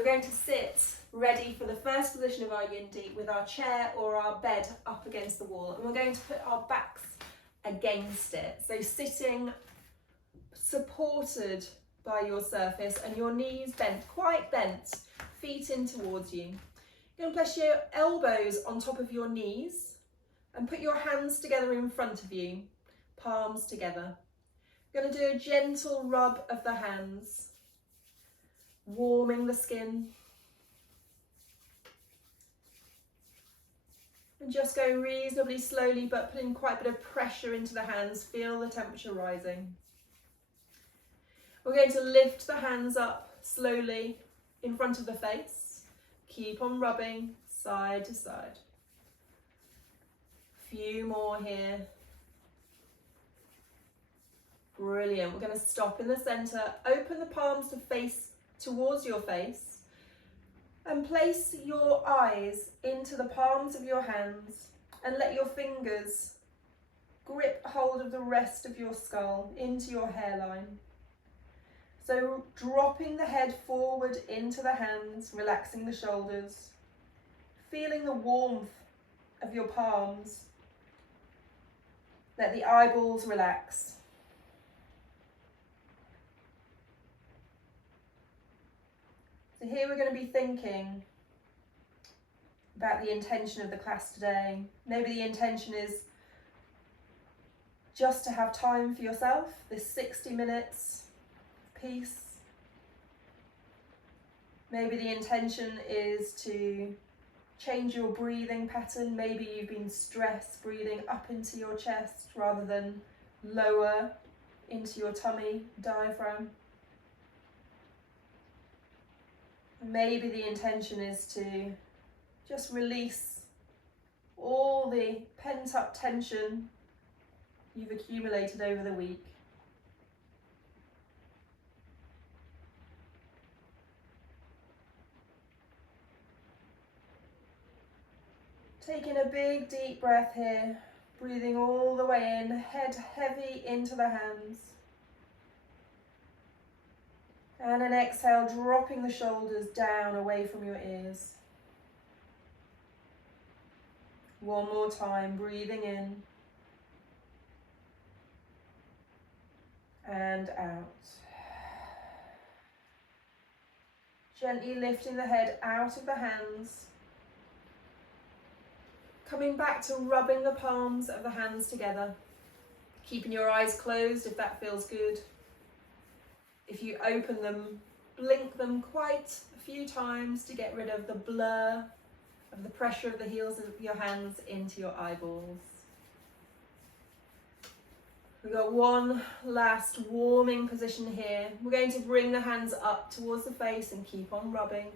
We're going to sit ready for the first position of our Yin Deep with our chair or our bed up against the wall, and we're going to put our backs against it. So sitting supported by your surface and your knees bent, quite bent, feet in towards you. You're going to place your elbows on top of your knees and put your hands together in front of you, palms together. You're going to do a gentle rub of the hands, warming the skin. And just go reasonably slowly, but putting quite a bit of pressure into the hands. Feel the temperature rising. We're going to lift the hands up slowly in front of the face. Keep on rubbing side to side. Few more here. Brilliant. We're going to stop in the center. Open the palms to face towards your face and place your eyes into the palms of your hands and let your fingers grip hold of the rest of your skull into your hairline. So dropping the head forward into the hands, relaxing the shoulders, feeling the warmth of your palms. Let the eyeballs relax. So here we're going to be thinking about the intention of the class today. Maybe the intention is just to have time for yourself, this 60 minutes peace. Maybe the intention is to change your breathing pattern. Maybe you've been stressed breathing up into your chest rather than lower into your tummy, diaphragm. Maybe the intention is to just release all the pent-up tension you've accumulated over the week. Taking a big deep breath here, breathing all the way in, head heavy into the hands. And an exhale, dropping the shoulders down away from your ears. One more time, breathing in and out. Gently lifting the head out of the hands. Coming back to rubbing the palms of the hands together. Keeping your eyes closed if that feels good. If you open them, blink them quite a few times to get rid of the blur of the pressure of the heels of your hands into your eyeballs. We've got one last warming position here. We're going to bring the hands up towards the face and keep on rubbing.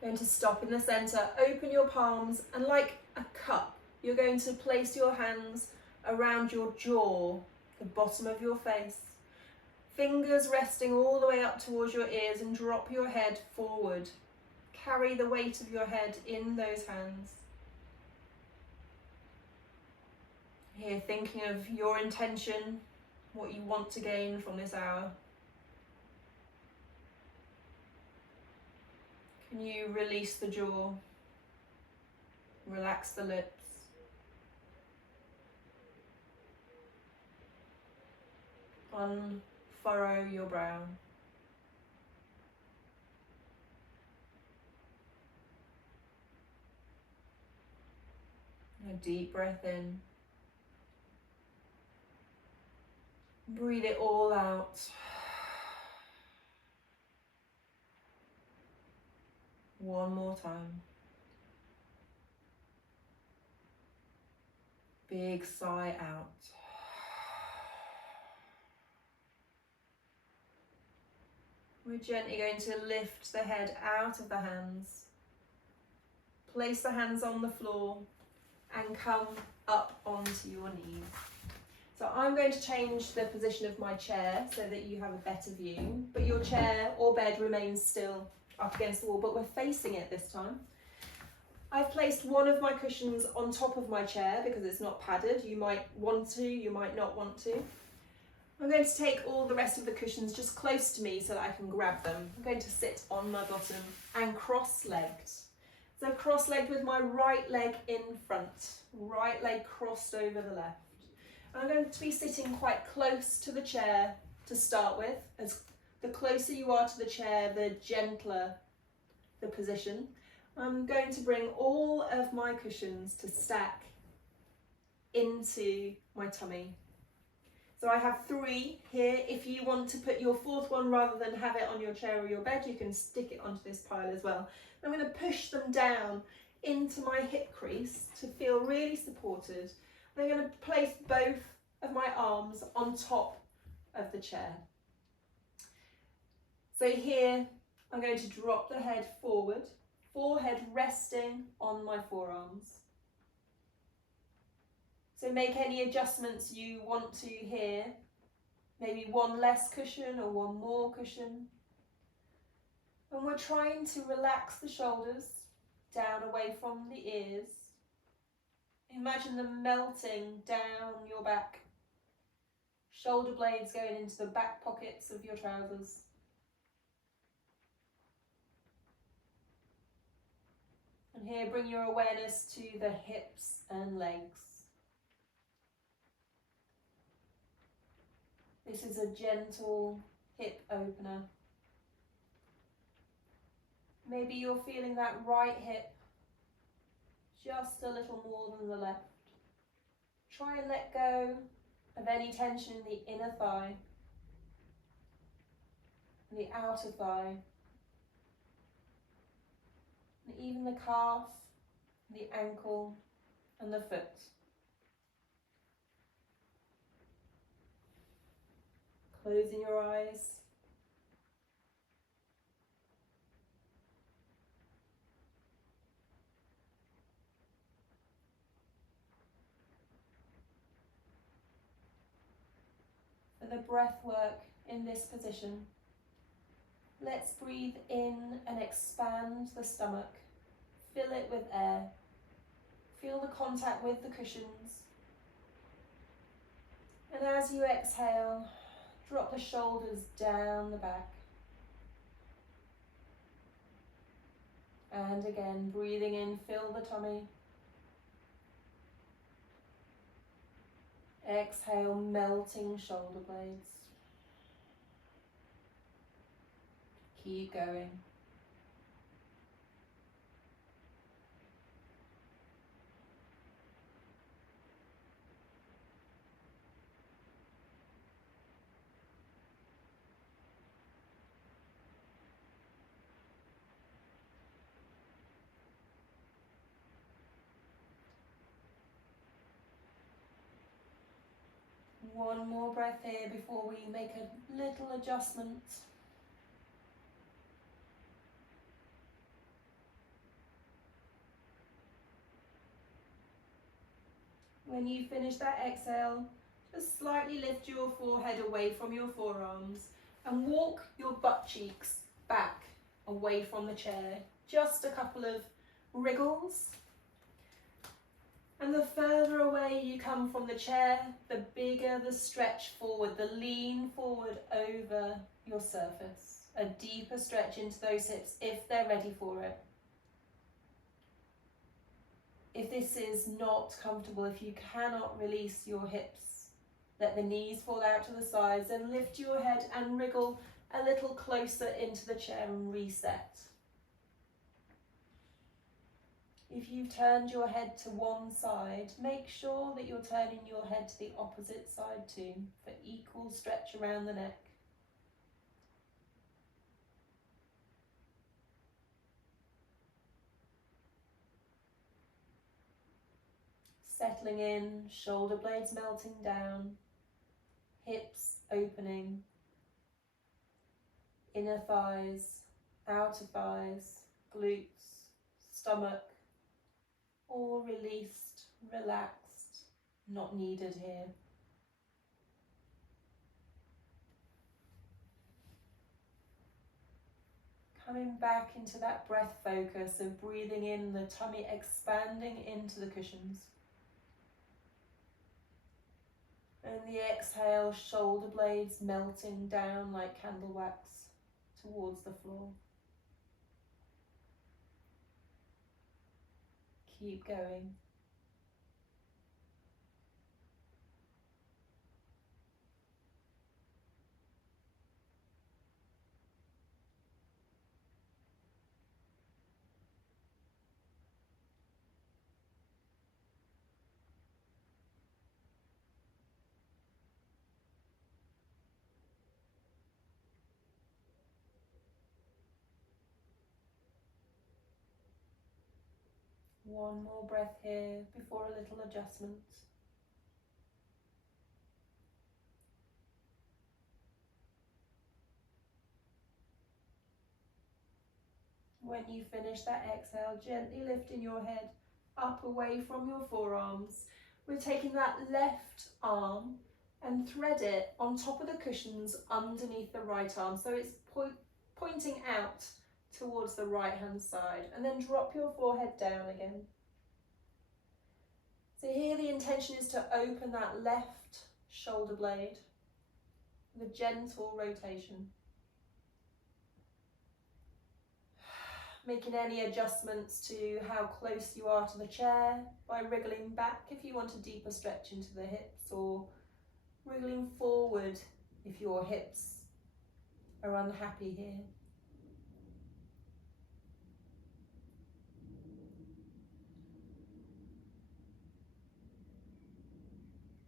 Going to stop in the center, open your palms, and like a cup, you're going to place your hands around your jaw, the bottom of your face. Fingers resting all the way up towards your ears, and drop your head forward. Carry the weight of your head in those hands. Here, thinking of your intention, what you want to gain from this hour. Can you release the jaw? Relax the lips. Unfurrow your brow. A deep breath in. Breathe it all out. One more time. Big sigh out. We're gently going to lift the head out of the hands. Place the hands on the floor and come up onto your knees. So I'm going to change the position of my chair so that you have a better view, but your chair or bed remains still up against the wall, but we're facing it this time. I've placed one of my cushions on top of my chair because it's not padded. You might want to, you might not want to. I'm going to take all the rest of the cushions just close to me so that I can grab them. I'm going to sit on my bottom and cross-legged. So cross-legged with my right leg in front, right leg crossed over the left. I'm going to be sitting quite close to the chair to start with. As the closer you are to the chair, the gentler the position. I'm going to bring all of my cushions to stack into my tummy. So I have 3 here. If you want to put your 4th one rather than have it on your chair or your bed, you can stick it onto this pile as well. I'm going to push them down into my hip crease to feel really supported. I'm going to place both of my arms on top of the chair. So here I'm going to drop the head forward, forehead resting on my forearms. So make any adjustments you want to here. Maybe one less cushion or one more cushion. And we're trying to relax the shoulders down away from the ears. Imagine them melting down your back. Shoulder blades going into the back pockets of your trousers. And here bring your awareness to the hips and legs. This is a gentle hip opener. Maybe you're feeling that right hip just a little more than the left. Try and let go of any tension in the inner thigh, and the outer thigh, and even the calf, the ankle, and the foot. Closing your eyes. For the breath work in this position, let's breathe in and expand the stomach. Fill it with air. Feel the contact with the cushions. And as you exhale, drop the shoulders down the back. And again, breathing in, fill the tummy. Exhale, melting shoulder blades. Keep going. One more breath here before we make a little adjustment. When you finish that exhale, just slightly lift your forehead away from your forearms and walk your butt cheeks back away from the chair. Just a couple of wriggles. And the further away you come from the chair, the bigger the stretch forward, the lean forward over your surface. A deeper stretch into those hips if they're ready for it. If this is not comfortable, if you cannot release your hips, let the knees fall out to the sides, and lift your head and wriggle a little closer into the chair and reset. If you've turned your head to one side, make sure that you're turning your head to the opposite side too, for equal stretch around the neck. Settling in, shoulder blades melting down, hips opening, inner thighs, outer thighs, glutes, stomach, all released, relaxed, not needed here. Coming back into that breath focus of breathing in, the tummy expanding into the cushions. And the exhale, shoulder blades melting down like candle wax towards the floor. Keep going. One more breath here before a little adjustment. When you finish that exhale, gently lifting your head up away from your forearms. We're taking that left arm and thread it on top of the cushions underneath the right arm. So it's pointing out towards the right hand side, and then drop your forehead down again. So here the intention is to open that left shoulder blade with a gentle rotation. Making any adjustments to how close you are to the chair by wriggling back if you want a deeper stretch into the hips, or wriggling forward if your hips are unhappy here.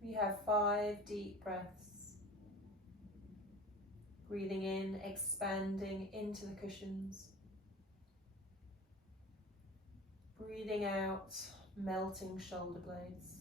We have 5 deep breaths. Breathing in, expanding into the cushions. Breathing out, melting shoulder blades.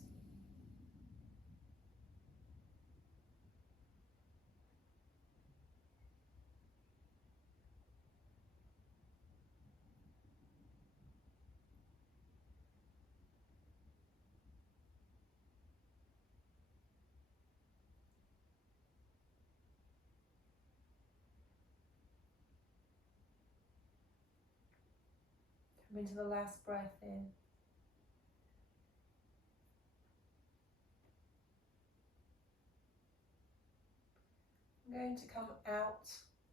Come into the last breath here. I'm going to come out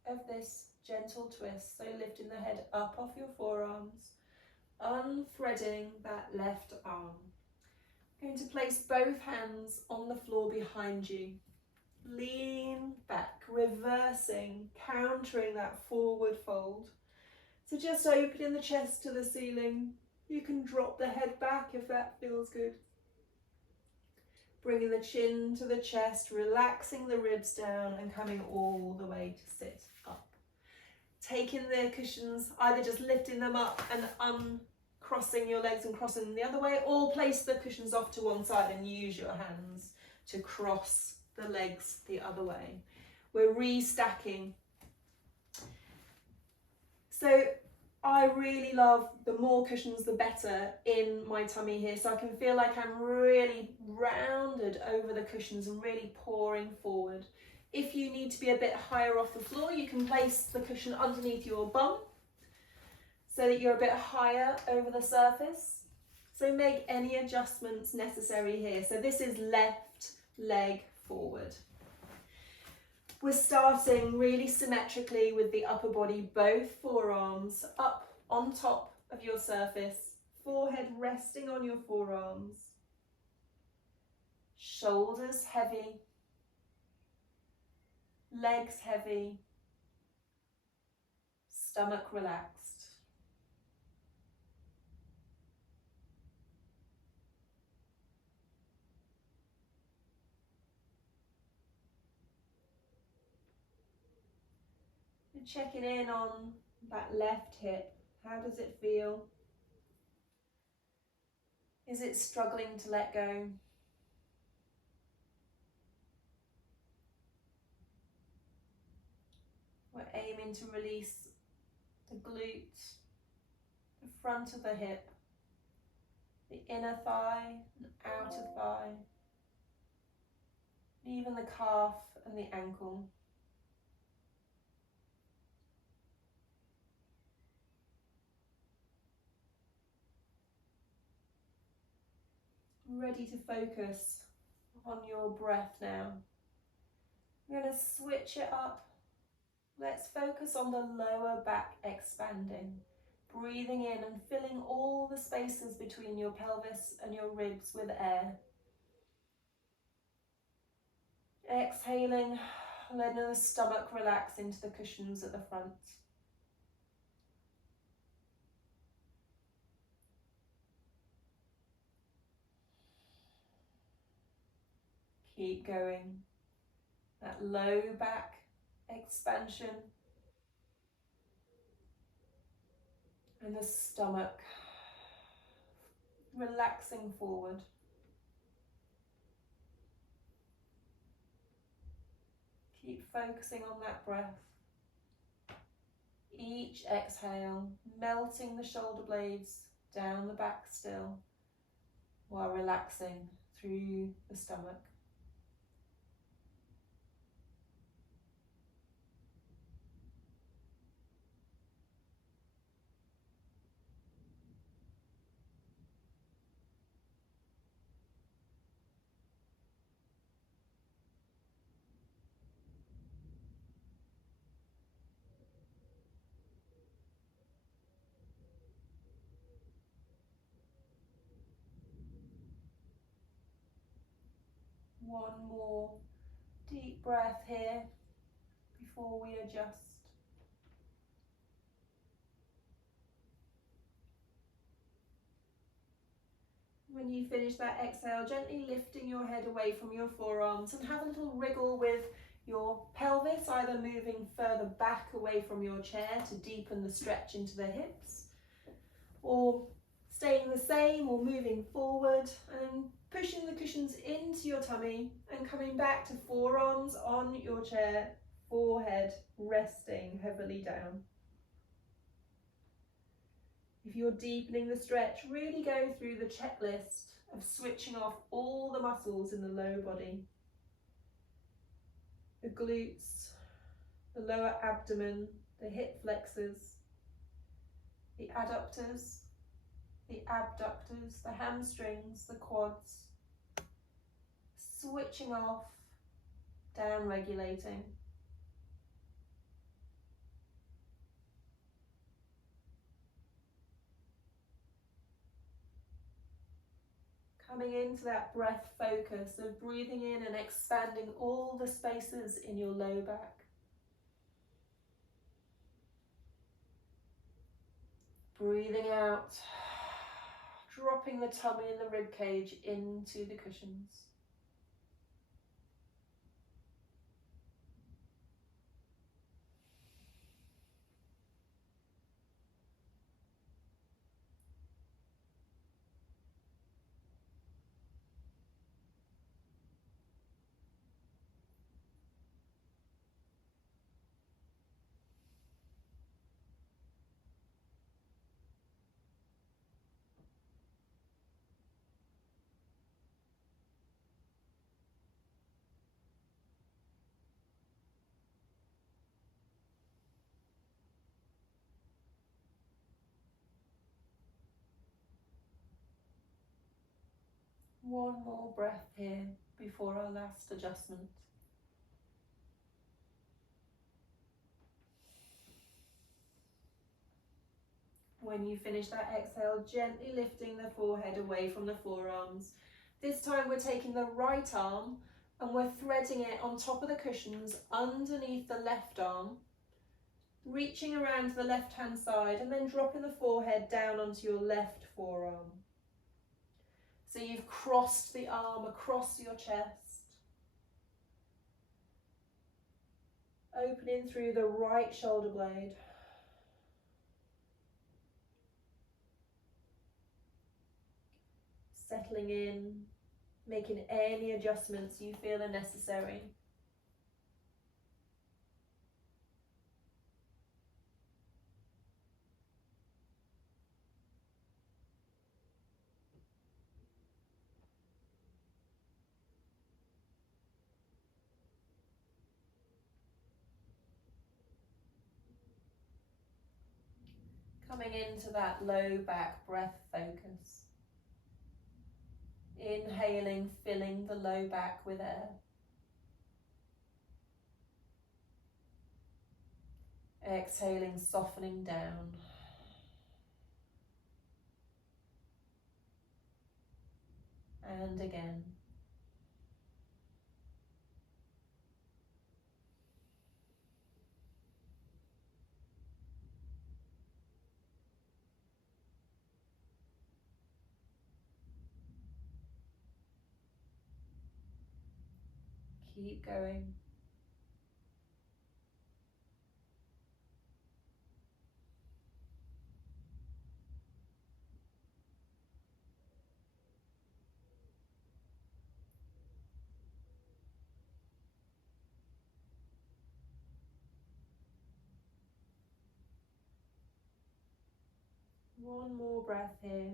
of this gentle twist, so lifting the head up off your forearms, unthreading that left arm. I'm going to place both hands on the floor behind you. Lean back, reversing, countering that forward fold. So just opening the chest to the ceiling. You can drop the head back if that feels good. Bringing the chin to the chest, relaxing the ribs down and coming all the way to sit up. Taking the cushions, either just lifting them up and uncrossing your legs and crossing them the other way, or place the cushions off to one side and use your hands to cross the legs the other way. We're restacking. So I really love the more cushions the better in my tummy here, so I can feel like I'm really rounded over the cushions and really pouring forward. If you need to be a bit higher off the floor, you can place the cushion underneath your bum so that you're a bit higher over the surface. So make any adjustments necessary here. So this is left leg forward. We're starting really symmetrically with the upper body, both forearms up on top of your surface, forehead resting on your forearms, shoulders heavy, legs heavy, stomach relaxed. And checking in on that left hip. How does it feel? Is it struggling to let go? We're aiming to release the glute, the front of the hip, the inner thigh and outer thigh, even the calf and the ankle. Ready to focus on your breath now. We're going to switch it up. Let's focus on the lower back expanding. Breathing in and filling all the spaces between your pelvis and your ribs with air. Exhaling, letting the stomach relax into the cushions at the front. Keep going. That low back expansion. And the stomach relaxing forward. Keep focusing on that breath. Each exhale, melting the shoulder blades down the back still, while relaxing through the stomach. One more deep breath here before we adjust. When you finish that exhale, gently lifting your head away from your forearms and have a little wriggle with your pelvis, either moving further back away from your chair to deepen the stretch into the hips, or staying the same or moving forward and pushing the cushions into your tummy and coming back to forearms on your chair, forehead resting heavily down. If you're deepening the stretch, really go through the checklist of switching off all the muscles in the low body. The glutes, the lower abdomen, the hip flexors, the adductors, the abductors, the hamstrings, the quads. Switching off, down regulating. Coming into that breath focus of breathing in and expanding all the spaces in your low back. Breathing out, dropping the tummy and the rib cage into the cushions. One more breath here before our last adjustment. When you finish that exhale, gently lifting the forehead away from the forearms. This time we're taking the right arm and we're threading it on top of the cushions underneath the left arm, reaching around to the left hand side and then dropping the forehead down onto your left forearm. So you've crossed the arm across your chest, opening through the right shoulder blade. Settling in, making any adjustments you feel are necessary. Coming into that low back breath focus. Inhaling, filling the low back with air. Exhaling, softening down. And again. Keep going. One more breath here.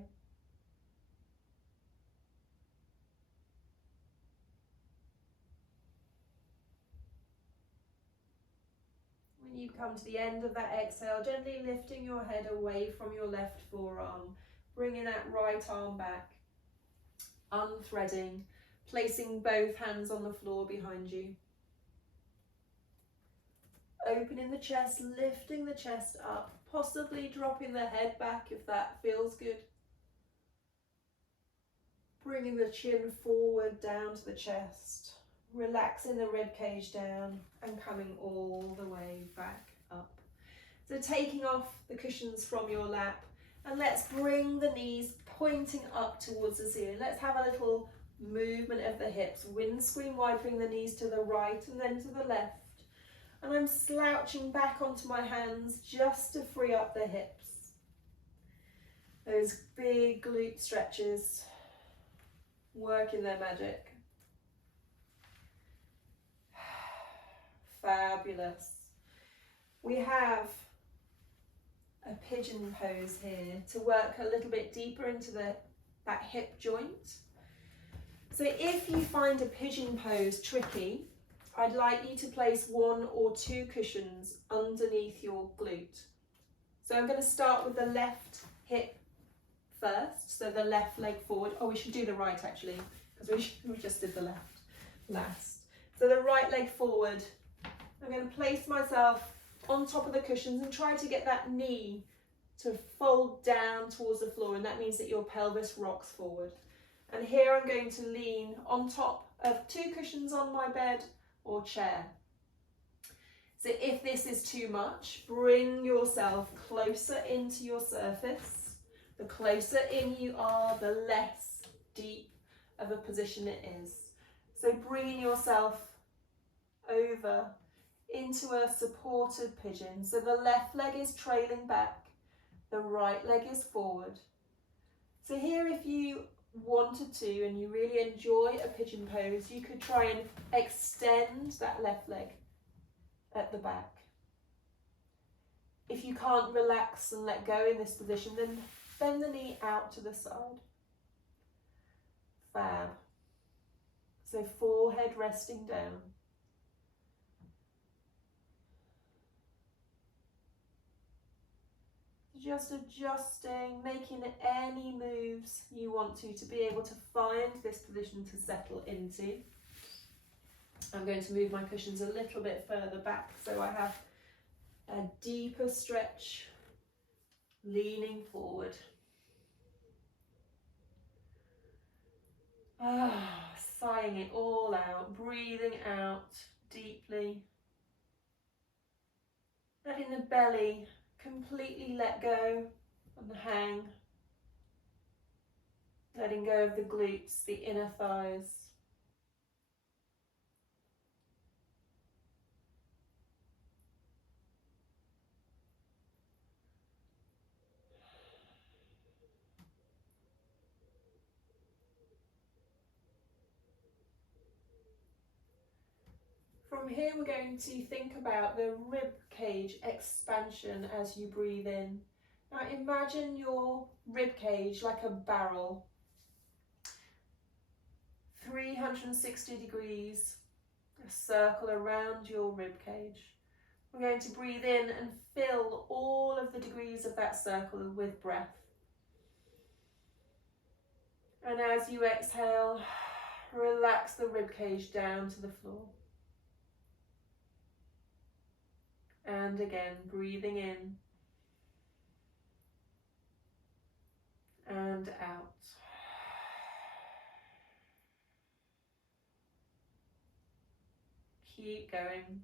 When you come to the end of that exhale, gently lifting your head away from your left forearm, bringing that right arm back, unthreading, placing both hands on the floor behind you. Opening the chest, lifting the chest up, possibly dropping the head back if that feels good. Bringing the chin forward down to the chest, relaxing the rib cage down and coming all the way back up. So taking off the cushions from your lap, and let's bring the knees pointing up towards the ceiling. Let's have a little movement of the hips, windscreen wide, bring the knees to the right and then to the left. And I'm slouching back onto my hands just to free up the hips. Those big glute stretches working their magic. Fabulous. We have a pigeon pose here to work a little bit deeper into that hip joint. So if you find a pigeon pose tricky, I'd like you to place 1 or 2 cushions underneath your glute. So I'm going to start with the left hip first, so the left leg forward. Oh, we should do the right actually, because we just did the left last. So the right leg forward. I'm going to place myself on top of the cushions and try to get that knee to fold down towards the floor, and that means that your pelvis rocks forward. And here I'm going to lean on top of 2 cushions on my bed or chair. So if this is too much, bring yourself closer into your surface. The closer in you are, the less deep of a position it is. So bringing yourself over into a supported pigeon. So the left leg is trailing back, the right leg is forward. So here, if you wanted to and you really enjoy a pigeon pose, you could try and extend that left leg at the back. If you can't relax and let go in this position, then bend the knee out to the side. Fab. So forehead resting down. Just adjusting, making any moves you want to be able to find this position to settle into. I'm going to move my cushions a little bit further back so I have a deeper stretch, leaning forward. Sighing it all out, breathing out deeply. Letting the belly completely let go and hang. Letting go of the glutes, the inner thighs. From here, we're going to think about the rib cage expansion as you breathe in. Now imagine your rib cage like a barrel, 360 degrees, a circle around your rib cage. We're going to breathe in and fill all of the degrees of that circle with breath. And as you exhale, relax the ribcage down to the floor. And again, breathing in and out. Keep going.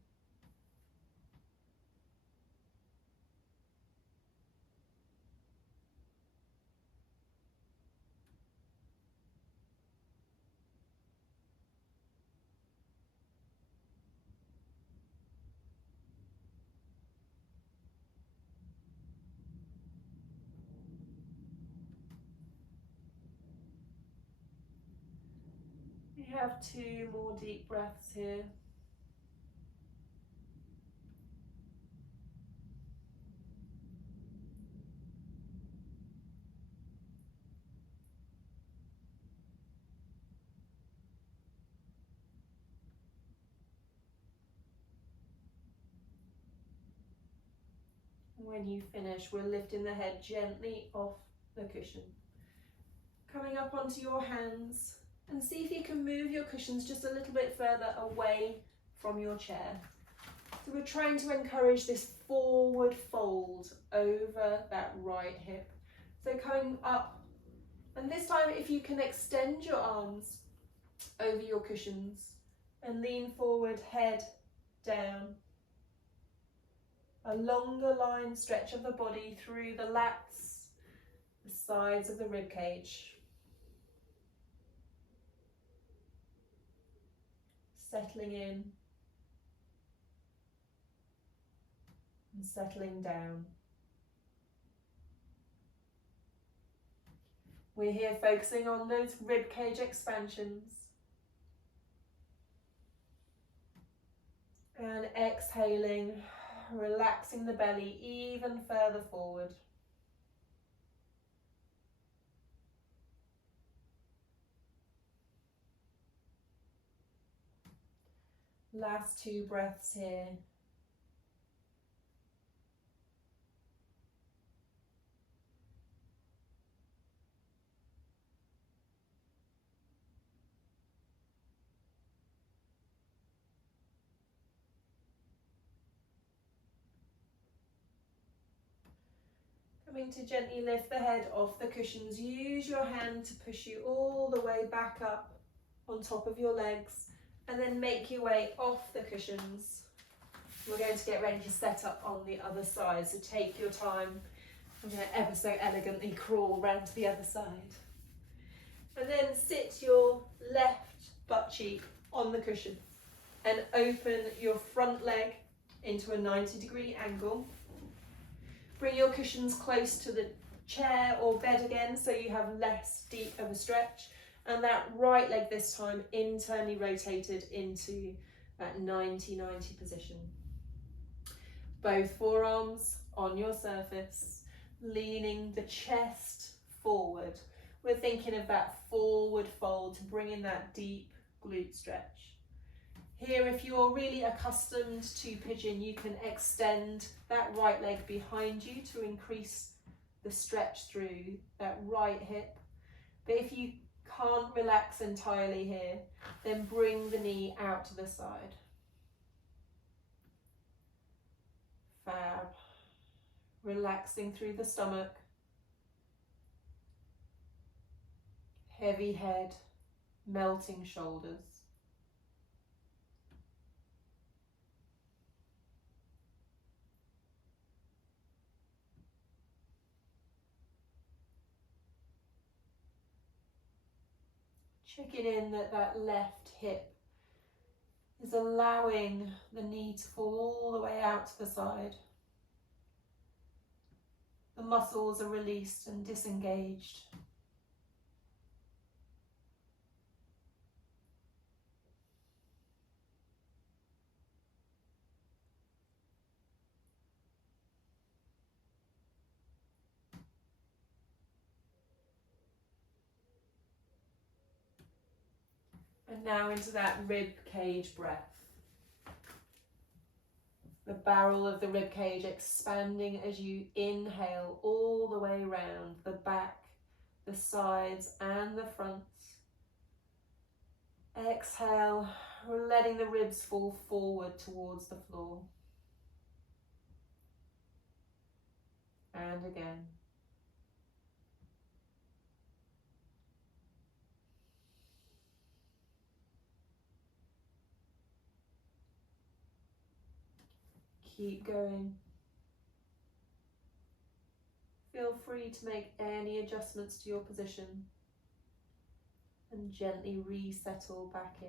We have 2 more deep breaths here. When you finish, we're lifting the head gently off the cushion. Coming up onto your hands, and see if you can move your cushions just a little bit further away from your chair. So we're trying to encourage this forward fold over that right hip. So coming up, and this time if you can extend your arms over your cushions and lean forward, head down. A longer line stretch of the body through the lats, the sides of the rib cage. Settling in and settling down. We're here focusing on those rib cage expansions. And exhaling, relaxing the belly even further forward. Last 2 breaths here. Coming to gently lift the head off the cushions. Use your hand to push you all the way back up on top of your legs, and then make your way off the cushions. We're going to get ready to set up on the other side, so take your time. I'm going to ever so elegantly crawl round to the other side. And then sit your left butt cheek on the cushion and open your front leg into a 90-degree angle. Bring your cushions close to the chair or bed again so you have less deep of a stretch. And that right leg this time internally rotated into that 90-90 position. Both forearms on your surface, leaning the chest forward. We're thinking of that forward fold to bring in that deep glute stretch. Here, if you're really accustomed to pigeon, you can extend that right leg behind you to increase the stretch through that right hip. But if you can't relax entirely here, then bring the knee out to the side. Fab. Relaxing through the stomach. Heavy head, melting shoulders. Checking in that that left hip is allowing the knee to fall all the way out to the side. The muscles are released and disengaged. And now into that rib cage breath. The barrel of the rib cage expanding as you inhale all the way round the back, the sides and the fronts. Exhale, letting the ribs fall forward towards the floor. And again. Keep going. Feel free to make any adjustments to your position and gently resettle back in.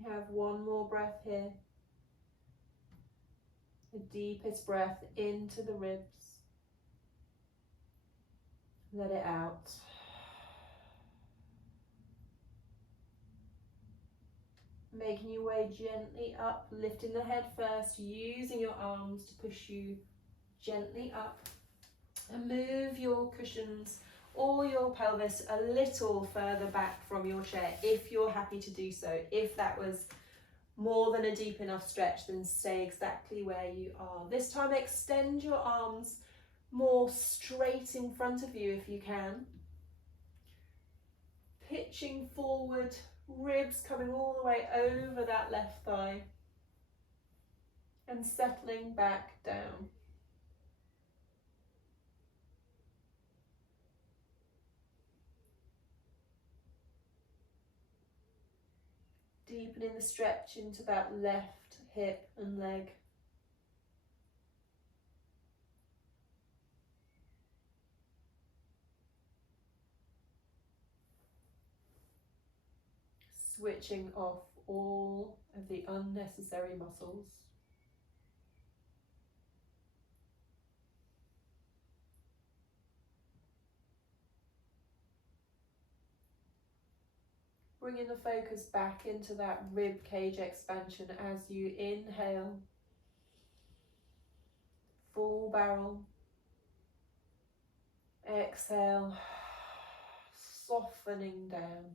We have one more breath here. The deepest breath into the ribs. Let it out. Making your way gently up, lifting the head first, using your arms to push you gently up. And move your cushions or your pelvis a little further back from your chair if you're happy to do so. If that was more than a deep enough stretch, then stay exactly where you are. This time extend your arms more straight in front of you if you can. Pitching forward, ribs coming all the way over that left thigh and settling back down. Deepening the stretch into that left hip and leg. Switching off all of the unnecessary muscles. Bringing the focus back into that rib cage expansion as you inhale. Full barrel. Exhale. Softening down.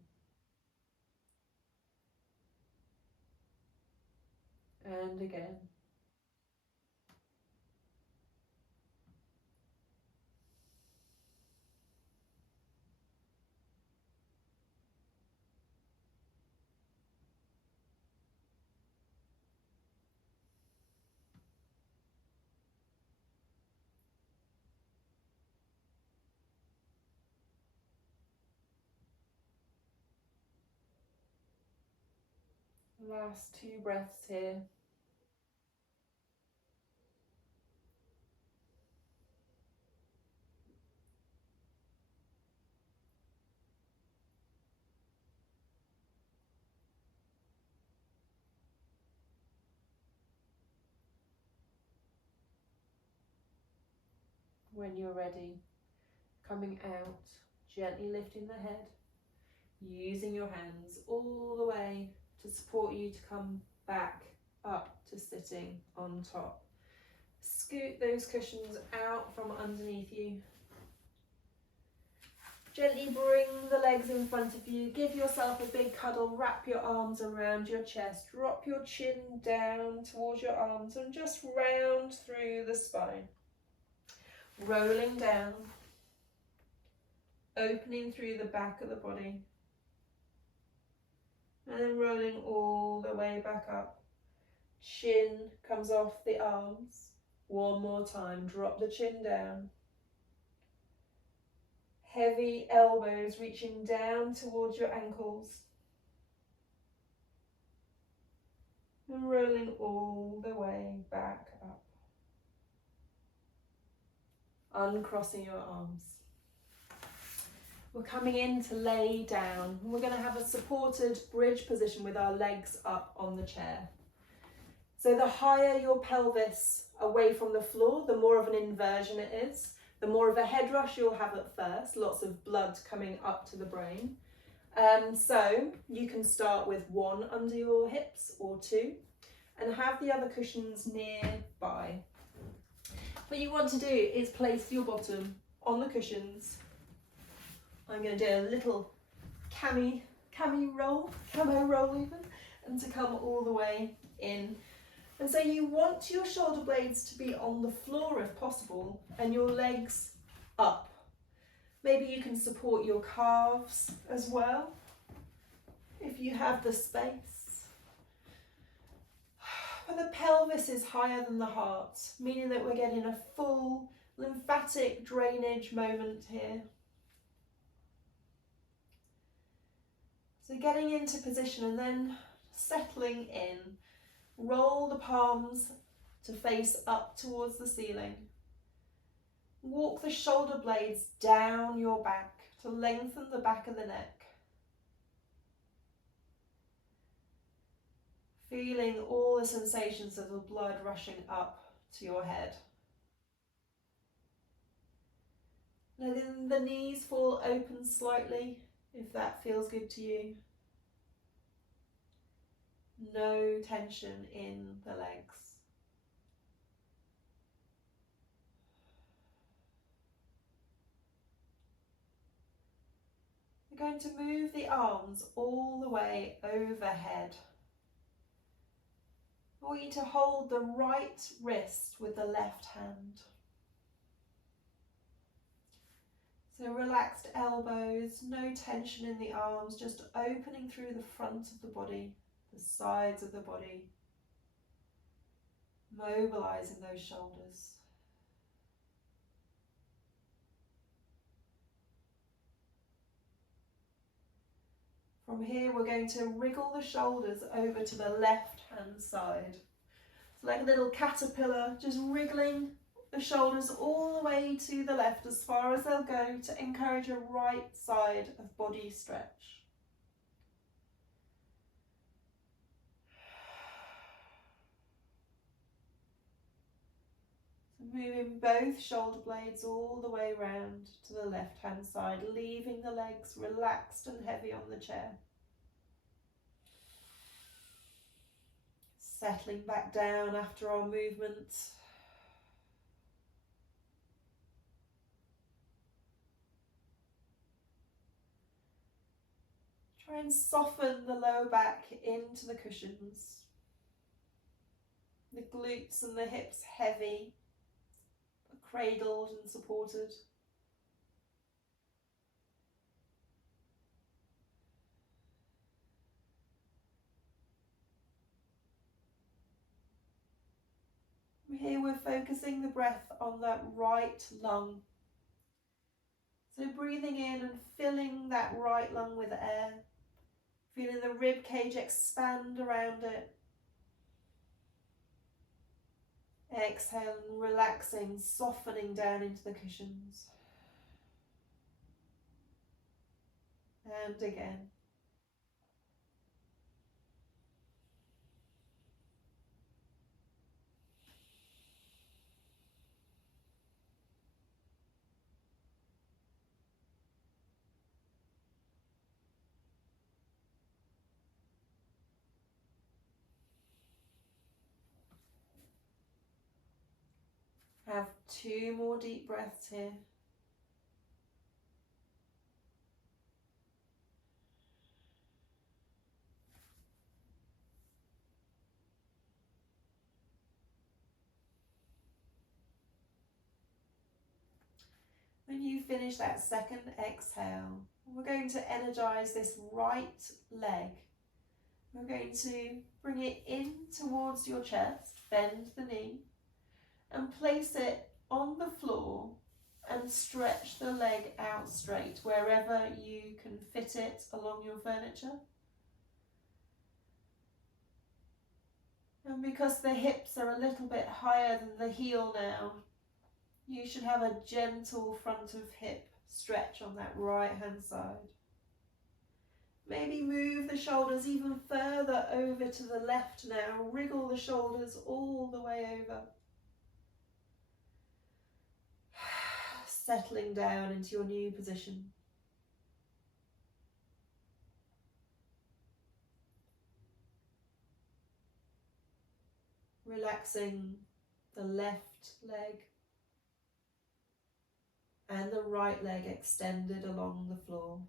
And again. Last 2 breaths here. When you're ready, coming out, gently lifting the head, using your hands all the way to support you to come back up to sitting on top. Scoot those cushions out from underneath you. Gently bring the legs in front of you. Give yourself a big cuddle. Wrap your arms around your chest. Drop your chin down towards your arms and just round through the spine. Rolling down. Opening through the back of the body. And then rolling all the way back up. Chin comes off the arms. One more time. Drop the chin down. Heavy elbows reaching down towards your ankles. And rolling all the way back up. Uncrossing your arms. We're coming in to lay down. We're going to have a supported bridge position with our legs up on the chair. So the higher your pelvis away from the floor, the more of an inversion it is. The more of a head rush you'll have at first, lots of blood coming up to the brain. So you can start with one under your hips or two and have the other cushions nearby. What you want to do is place your bottom on the cushions. I'm going to do a little camo roll even, and to come all the way in. And so you want your shoulder blades to be on the floor if possible, and your legs up. Maybe you can support your calves as well, if you have the space. But the pelvis is higher than the heart, meaning that we're getting a full lymphatic drainage moment here. So getting into position and then settling in. Roll the palms to face up towards the ceiling. Walk the shoulder blades down your back to lengthen the back of the neck. Feeling all the sensations of the blood rushing up to your head. Letting the knees fall open slightly if that feels good to you. No tension in the legs. We're going to move the arms all the way overhead. I want you to hold the right wrist with the left hand. So relaxed elbows, no tension in the arms, just opening through the front of the body, the sides of the body, mobilizing those shoulders. From here, we're going to wriggle the shoulders over to the left hand side. So like a little caterpillar, just wriggling the shoulders all the way to the left as far as they'll go to encourage a right side of body stretch. So moving both shoulder blades all the way round to the left hand side, leaving the legs relaxed and heavy on the chair. Settling back down after our movement. Try and soften the lower back into the cushions. The glutes and the hips heavy, but cradled and supported. Here we're focusing the breath on that right lung. So breathing in and filling that right lung with air. Feeling the rib cage expand around it. Exhale and relaxing, softening down into the cushions. And again. Have 2 more deep breaths here. When you finish that second exhale, we're going to energize this right leg. We're going to bring it in towards your chest, bend the knee, and place it on the floor and stretch the leg out straight wherever you can fit it along your furniture. And because the hips are a little bit higher than the heel now, you should have a gentle front of hip Stretch on that right hand side. Maybe move the shoulders even further over to the left now. Wriggle the shoulders all the way over. Settling down into your new position. Relaxing the left leg and the right leg extended along the floor.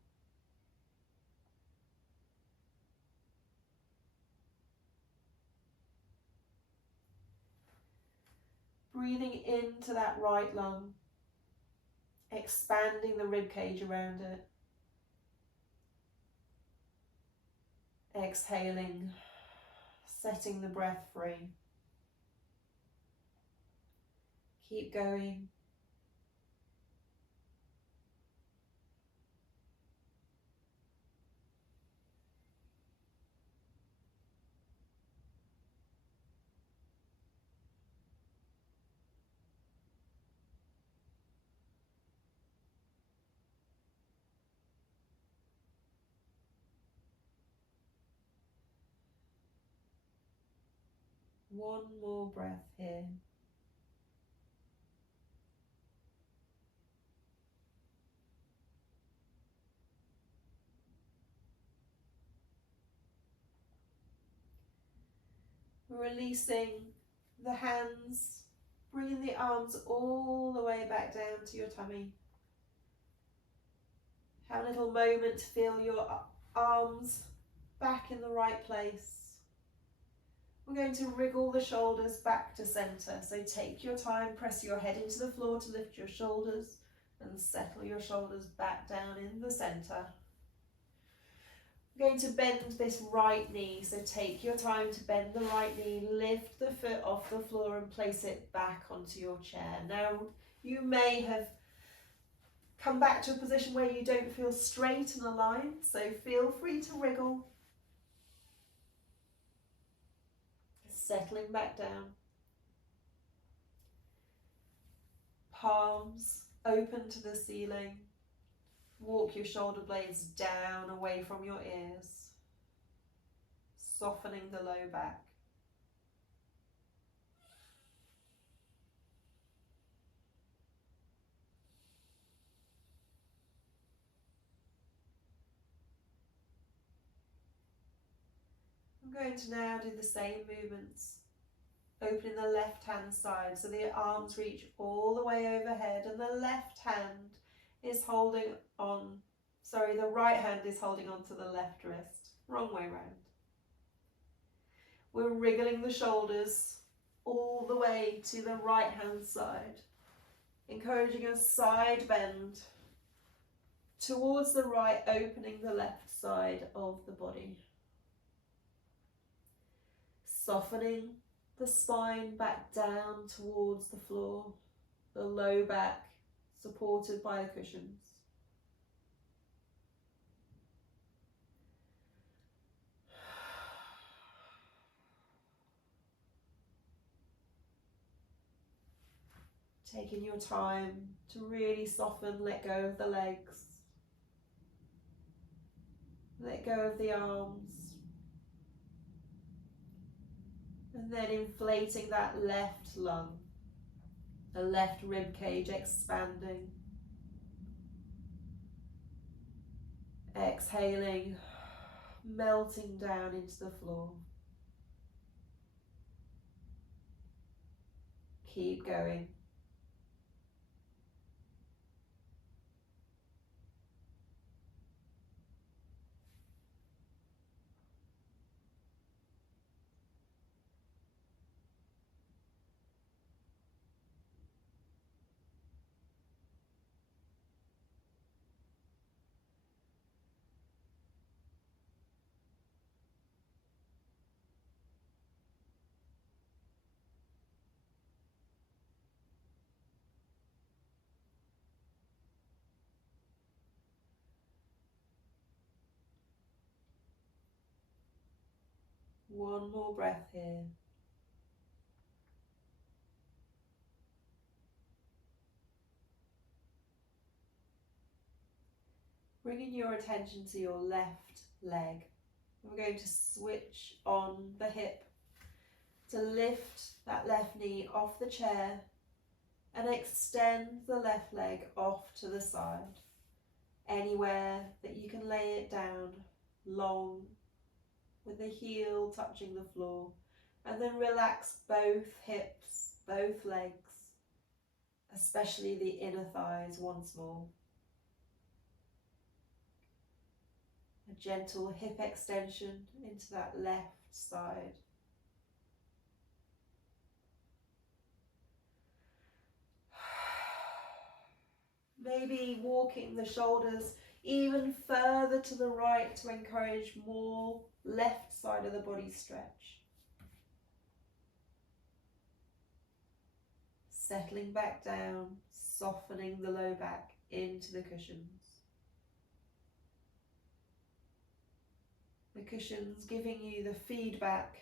Breathing into that right lung, expanding the rib cage around it. Exhaling, setting the breath free. Keep going. One more breath here. Releasing the hands, bringing the arms all the way back down to your tummy. Have a little moment to feel your arms back in the right place. We're going to wriggle the shoulders back to center. So take your time, press your head into the floor to lift your shoulders and settle your shoulders back down in the center. We're going to bend this right knee. So take your time to bend the right knee, lift the foot off the floor and place it back onto your chair. Now, you may have come back to a position where you don't feel straight and aligned, so feel free to wriggle. Settling back down. Palms open to the ceiling. Walk your shoulder blades down away from your ears, softening the low back. I'm going to now do the same movements, opening the left hand side so the arms reach all the way overhead and the left hand is holding on, the right hand is holding on to the left wrist. Wrong way round. We're wriggling the shoulders all the way to the right hand side, encouraging a side bend towards the right, opening the left side of the body. Softening the spine back down towards the floor, the low back supported by the cushions. Taking your time to really soften, let go of the legs, let go of the arms, and then inflating that left lung, the left rib cage expanding. Exhaling, melting down into the floor. Keep going. One more breath here. Bringing your attention to your left leg. We're going to switch on the hip to lift that left knee off the chair and extend the left leg off to the side. Anywhere that you can lay it down, long, with the heel touching the floor. And then relax both hips, both legs, especially the inner thighs once more. A gentle hip extension into that left side. Maybe walking the shoulders even further to the right to encourage more left side of the body stretch. Settling back down, softening the low back into the cushions. The cushions giving you the feedback,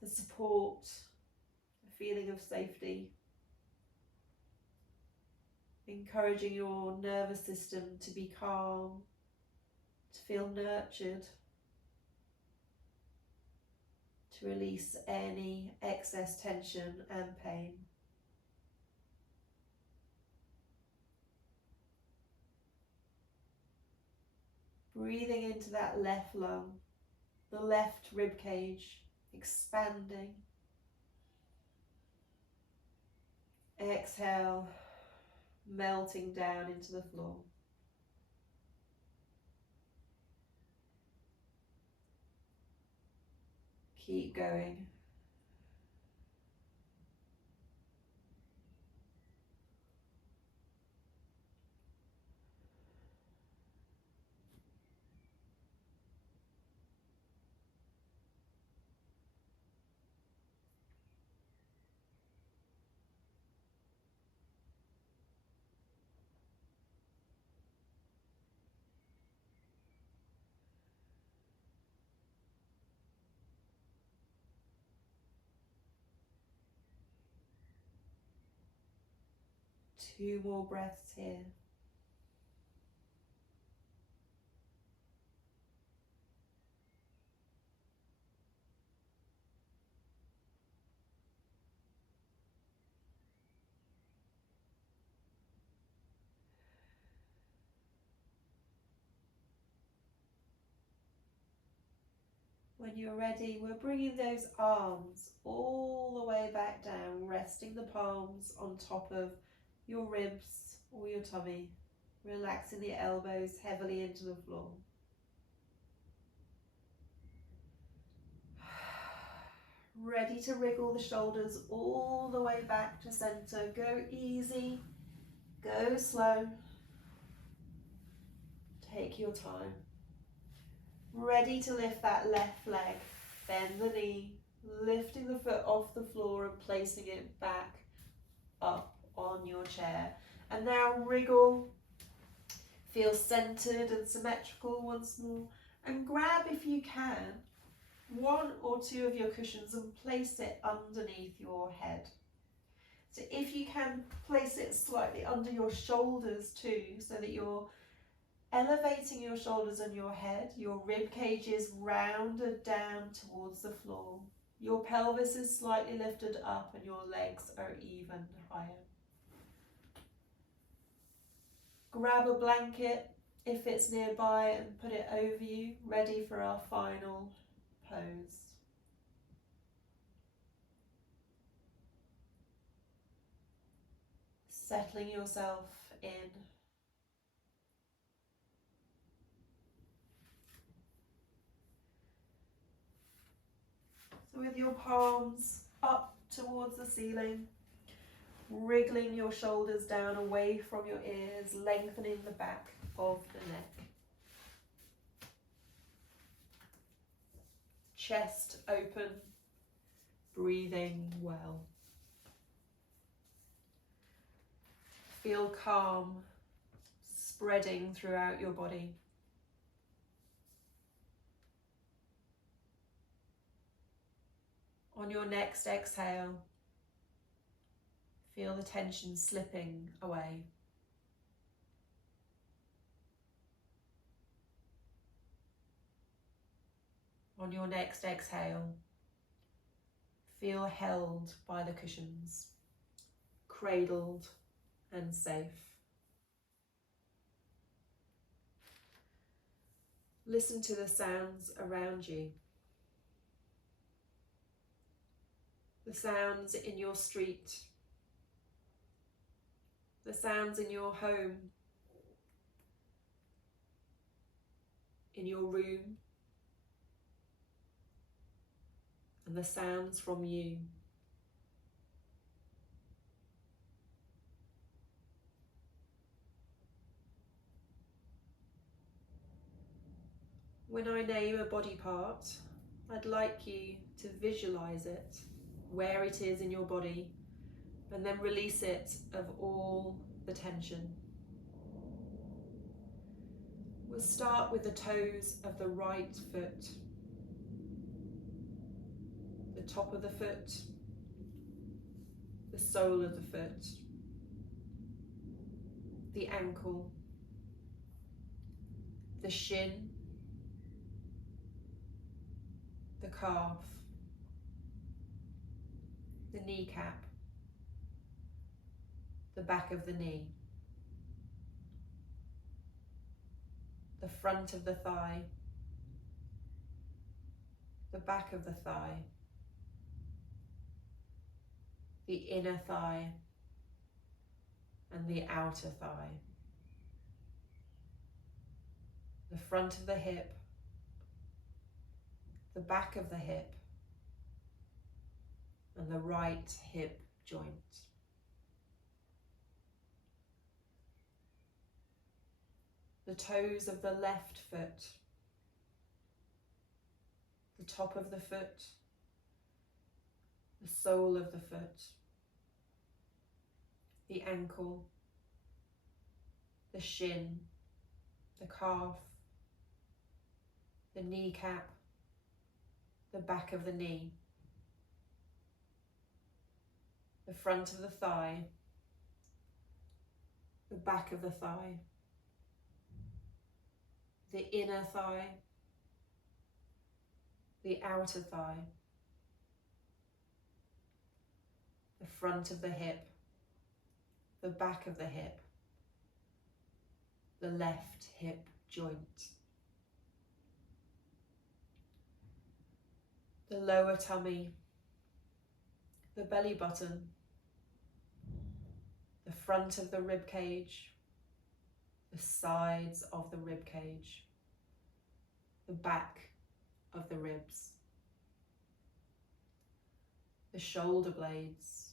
the support, the feeling of safety. Encouraging your nervous system to be calm, to feel nurtured, to release any excess tension and pain. Breathing into that left lung, the left rib cage, expanding. Exhale, melting down into the floor. Keep going. Two more breaths here. When you're ready, we're bringing those arms all the way back down, resting the palms on top of your ribs or your tummy, relaxing the elbows heavily into the floor. Ready to wriggle the shoulders all the way back to center. Go easy, go slow. Take your time. Ready to lift that left leg, bend the knee, lifting the foot off the floor and placing it back up on your chair. And now wriggle, feel centered and symmetrical once more, and grab, if you can, one or two of your cushions and place it underneath your head. So if you can, place it slightly under your shoulders too, so that you're elevating your shoulders and your head. Your rib cage is rounded down towards the floor. Your pelvis is slightly lifted up and your legs are even higher. Grab a blanket if it's nearby and put it over you, ready for our final pose. Settling yourself in. So with your palms up towards the ceiling, wriggling your shoulders down away from your ears, lengthening the back of the neck. Chest open, breathing well. Feel calm spreading throughout your body. On your next exhale, feel the tension slipping away. On your next exhale, feel held by the cushions, cradled and safe. Listen to the sounds around you. The sounds in your street, the sounds in your home, in your room, and the sounds from you. When I name a body part, I'd like you to visualize it, where it is in your body, and then release it of all the tension. We'll start with the toes of the right foot, the top of the foot, the sole of the foot, the ankle, the shin, the calf, the kneecap, the back of the knee, the front of the thigh, the back of the thigh, the inner thigh, and the outer thigh, the front of the hip, the back of the hip, and the right hip joint. The toes of the left foot, the top of the foot, the sole of the foot, the ankle, the shin, the calf, the kneecap, the back of the knee, the front of the thigh, the back of the thigh, the inner thigh, the outer thigh, the front of the hip, the back of the hip, the left hip joint, the lower tummy, the belly button, the front of the rib cage, the sides of the rib cage, the back of the ribs, the shoulder blades,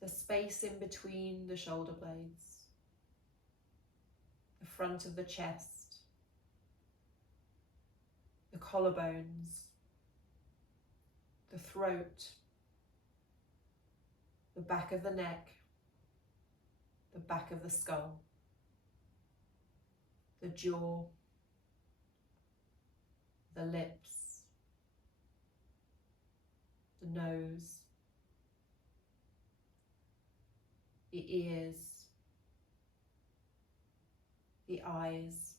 the space in between the shoulder blades, the front of the chest, the collarbones, the throat, the back of the neck, the back of the skull, the jaw, the lips, the nose, the ears, the eyes,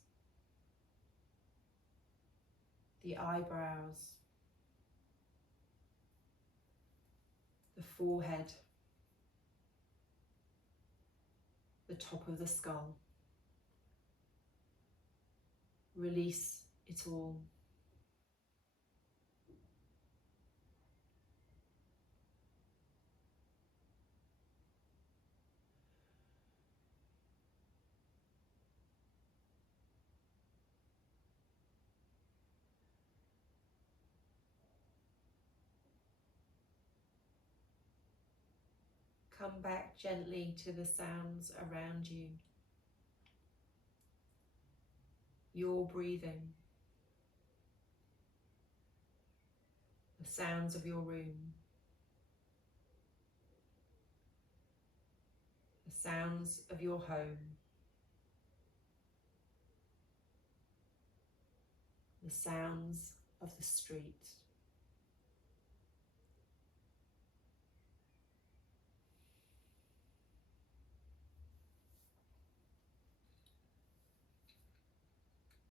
the eyebrows, the forehead, the top of the skull. Release it all. Come back gently to the sounds around you. Your breathing, the sounds of your room, the sounds of your home, the sounds of the street.